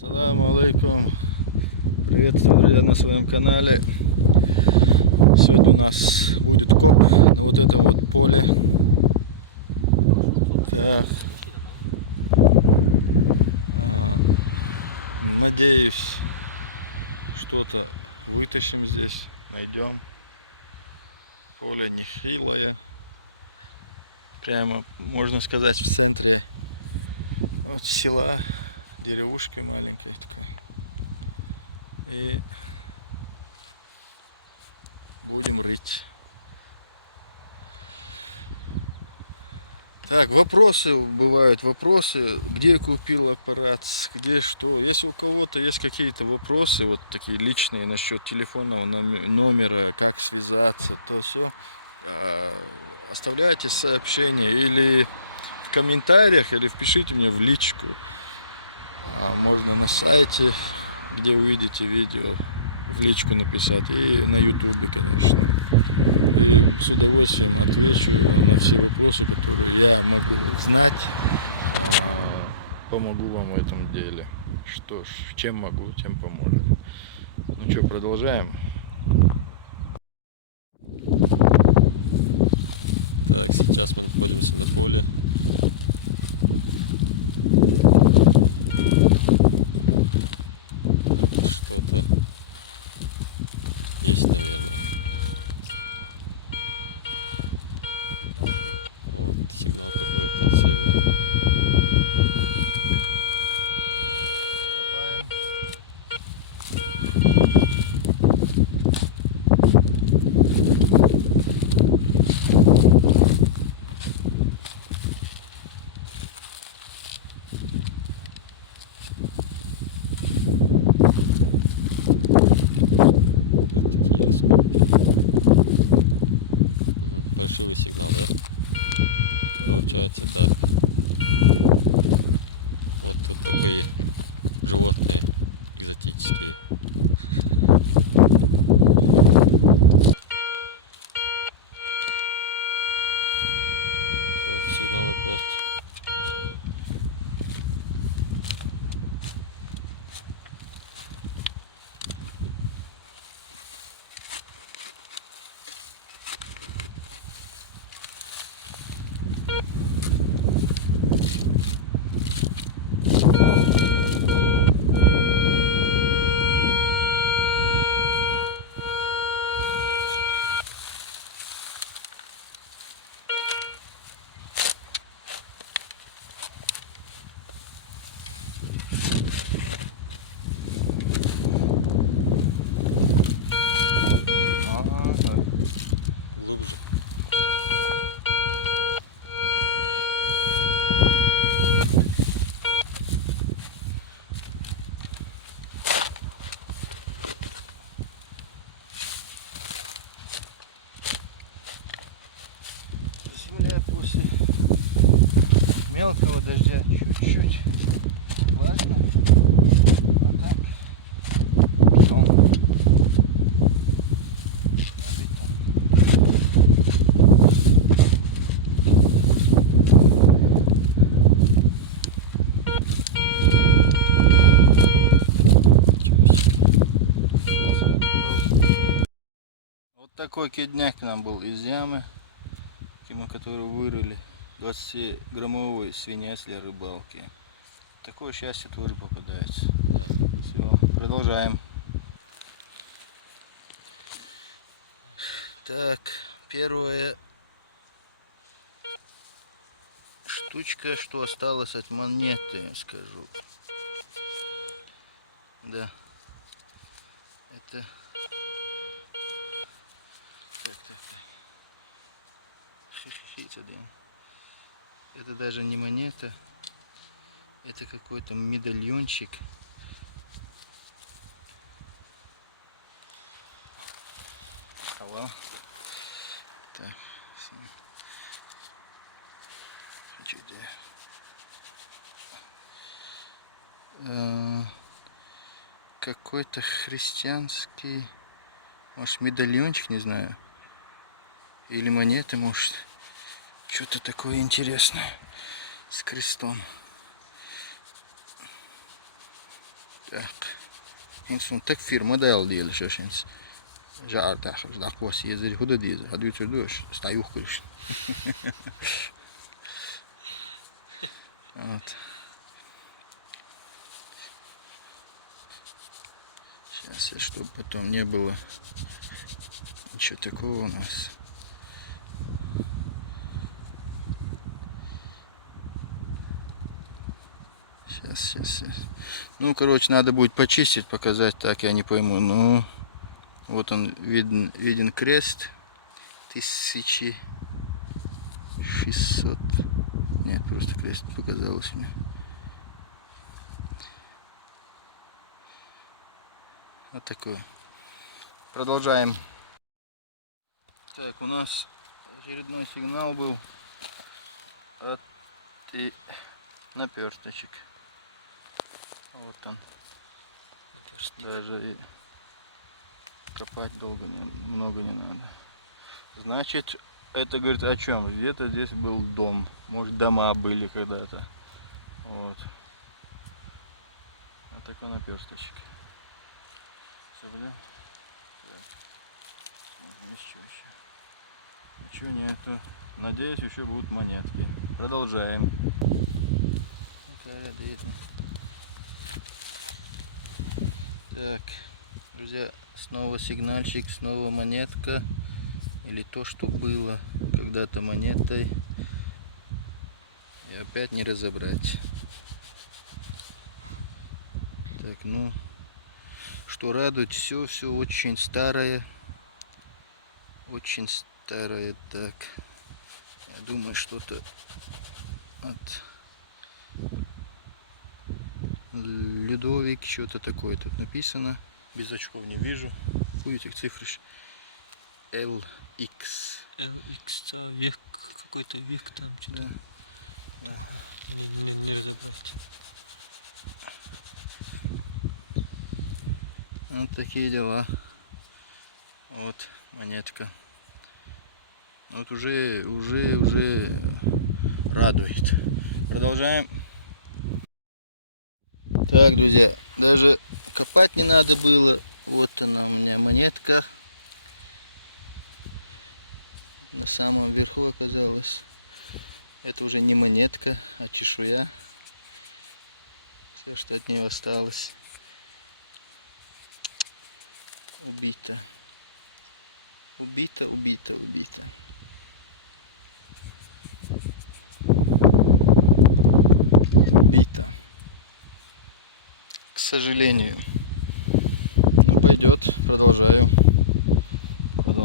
Салам алейкум. Приветствую, друзья, на своем канале. Сегодня у нас будет коп на вот этом вот поле. Так. Надеюсь, что-то вытащим здесь, найдем. Поле нехилое. Прямо, можно сказать, в центре вот села. Деревушка маленькая такая. И будем рыть. Так, вопросы бывают, где я купил аппарат, где что. Если у кого-то есть какие-то вопросы, вот такие личные насчет телефонного номера, как связаться, то все, оставляйте сообщение или в комментариях, или впишите мне в личку. Можно на сайте, где увидите видео, в личку написать, и на ютубе, конечно. И с удовольствием отвечу на все вопросы, которые я могу знать. Помогу вам в этом деле. Что ж, чем могу, тем поможем. Ну что, продолжаем. Так, сейчас мы находимся на поле. Земля после мелкого дождя чуть-чуть влажно, а так бетон. Вот такой кидняк к нам был из ямы, мы которую вырыли. 20-граммовый свинец для рыбалки. Такое счастье тоже попадается. Все, продолжаем. Так, первая штучка, что осталось от монеты, скажу. Да. Это... Это даже не монета. Это какой-то медальончик. Алло. Так. Какой-то христианский, может, медальончик, не знаю. Или монеты, может. Что-то такое интересное. С крестом. Так. En son tekfir model değil şaşınız. Jar daxil daqwas yezir huda diye. Hadi götürdüş. Stayuh kırış. Вот. Сейчас, чтобы потом не было ничего такого у нас. Сейчас. Ну, короче, надо будет почистить, показать, так я не пойму. Ну, вот он виден крест. 1600. Нет, просто крест показалось мне. Вот такой. Продолжаем. Так, у нас очередной сигнал был от наперсточек. Вот он. Даже и копать много не надо. Значит, это говорит о чем? Где-то здесь был дом. Может, дома были когда-то. Вот. Вот такой наперсточек. Собля. Ничего нету. Надеюсь, еще будут монетки. Продолжаем. Так, друзья, снова сигнальчик, снова монетка. Или то, что было когда-то монетой. И опять не разобрать. Так, ну, что радует, все очень старое. Очень старое. Так, я думаю, что-то от Людовик, что-то такое тут написано. Без очков не вижу. Хуй этих цифр. LX. LX, век, какой-то век там что-то. Да. Не разобрать. Вот такие дела. Вот монетка. Вот уже радует. Продолжаем. Так, друзья, даже копать не надо было. Вот она у меня монетка. На самом верху оказалась. Это уже не монетка, а чешуя. Все, что от нее осталось. Убито. Убито. К сожалению. Ну, пойдет. Продолжаю коп.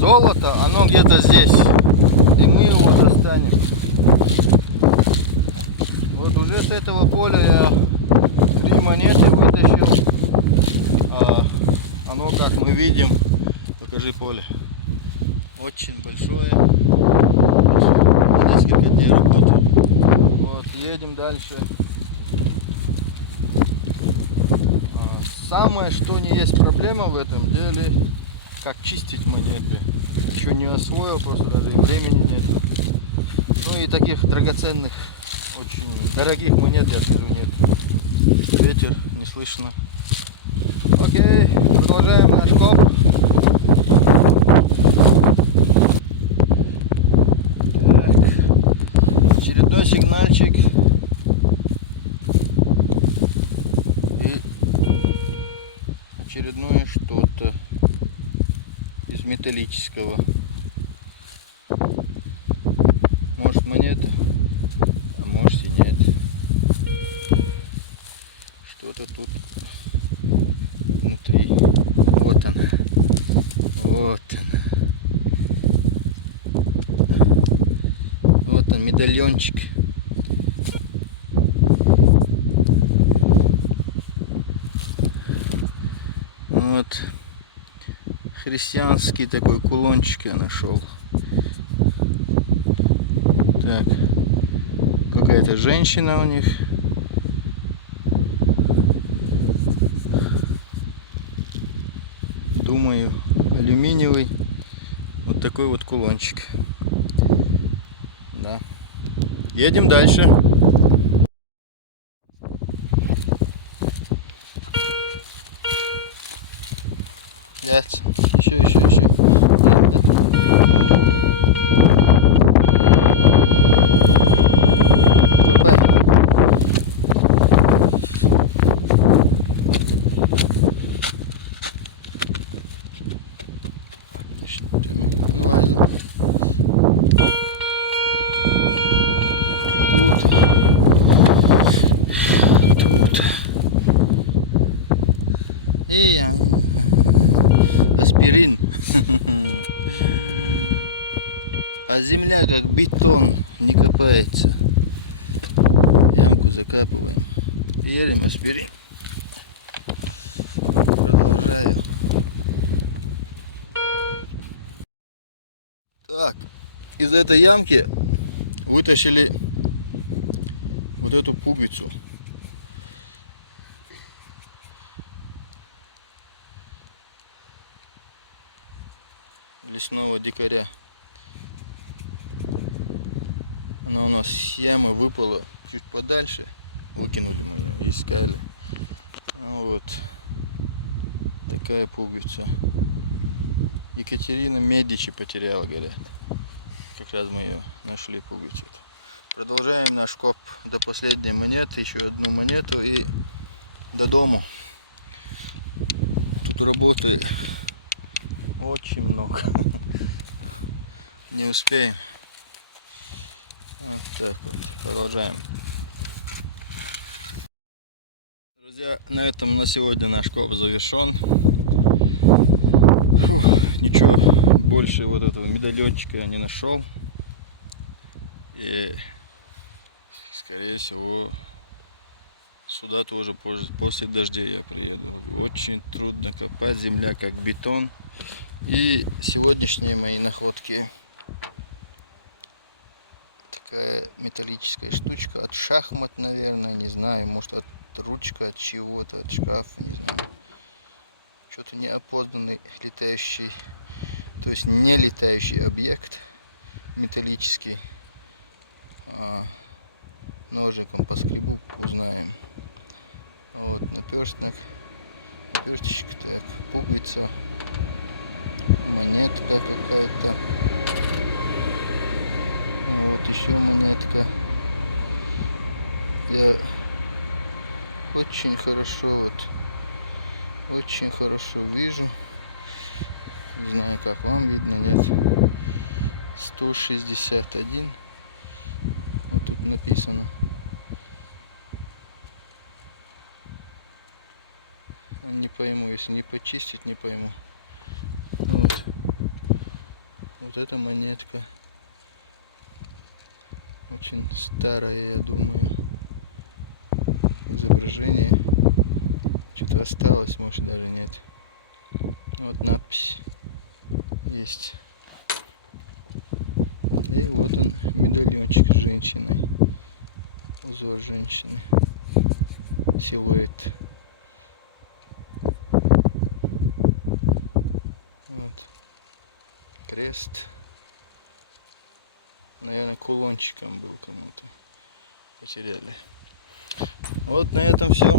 Золото, оно где-то здесь. И мы его достанем. Вот уже с этого поля я 3 монеты вытащил. Оно, как мы видим, покажи поле. Очень большое. Несколько дней работаю. Вот, едем дальше. Самое, что не есть проблема в этом деле, как чистить монеты. Еще не освоил, просто даже и времени нет. Ну и таких драгоценных, очень дорогих монет, я скажу, нет. Ветер, не слышно. Окей, продолжаем наш коп. Так, очередной сигнальчик. И очередное что-то из металлического. Может, монета, а может и нет. Что-то тут внутри. Вот она. Вот он, медальончик. Вот. Христианский такой кулончик я нашел. Так. Какая-то женщина у них. Думаю, алюминиевый. Вот такой вот кулончик. Да. Едем дальше. Яйца. Еще. Аспирин. А земля как бетон, не копается. Ямку закапываем. Едем аспирин. Продолжаем. Так, из этой ямки вытащили вот эту пуговицу. Лесного дикаря. Она у нас с ямы выпала чуть подальше. Выкинули, искали. Ну вот. Такая пуговица. Екатерина Медичи потеряла, говорят. Как раз мы ее нашли, пуговицу. Продолжаем наш коп до последней монеты. Еще одну монету и до дому. Тут работы очень много. Не успеем. Так, продолжаем. Друзья, на этом на сегодня наш коп завершен. Ничего больше вот этого медальончика я не нашел. И скорее всего сюда тоже после дождей я приеду. Очень трудно копать, земля как бетон. И сегодняшние мои находки. Такая металлическая штучка от шахмат, наверное, не знаю, может от ручка, от чего-то, от шкафа, не знаю. Что-то неопознанный летающий, то есть не летающий объект металлический. Ножиком по скребу узнаем. Вот наперсток, наперсточек, так, пуговица, монетка какая-то. Вот еще монетка. Я очень хорошо очень хорошо вижу. Не знаю, как вам видно, нет. 161. Вот тут написано. Не пойму, если не почистить, не пойму. Вот. Вот эта монетка. Очень старая, я думаю. Изображение. Что-то осталось, может даже нет. Вот надпись есть. И вот он, медальончик с женщиной. Узор женщины. Силуэт. Вот. Крест. Наверное, кулончиком был кому-то. Потеряли. Вот на этом все.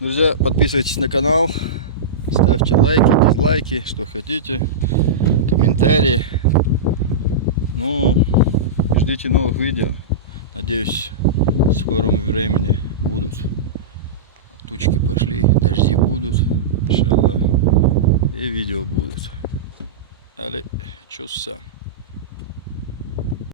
Друзья, подписывайтесь на канал, ставьте лайки, дизлайки, что хотите, комментарии. Ну, ждите новых видео. Надеюсь, в скором времени.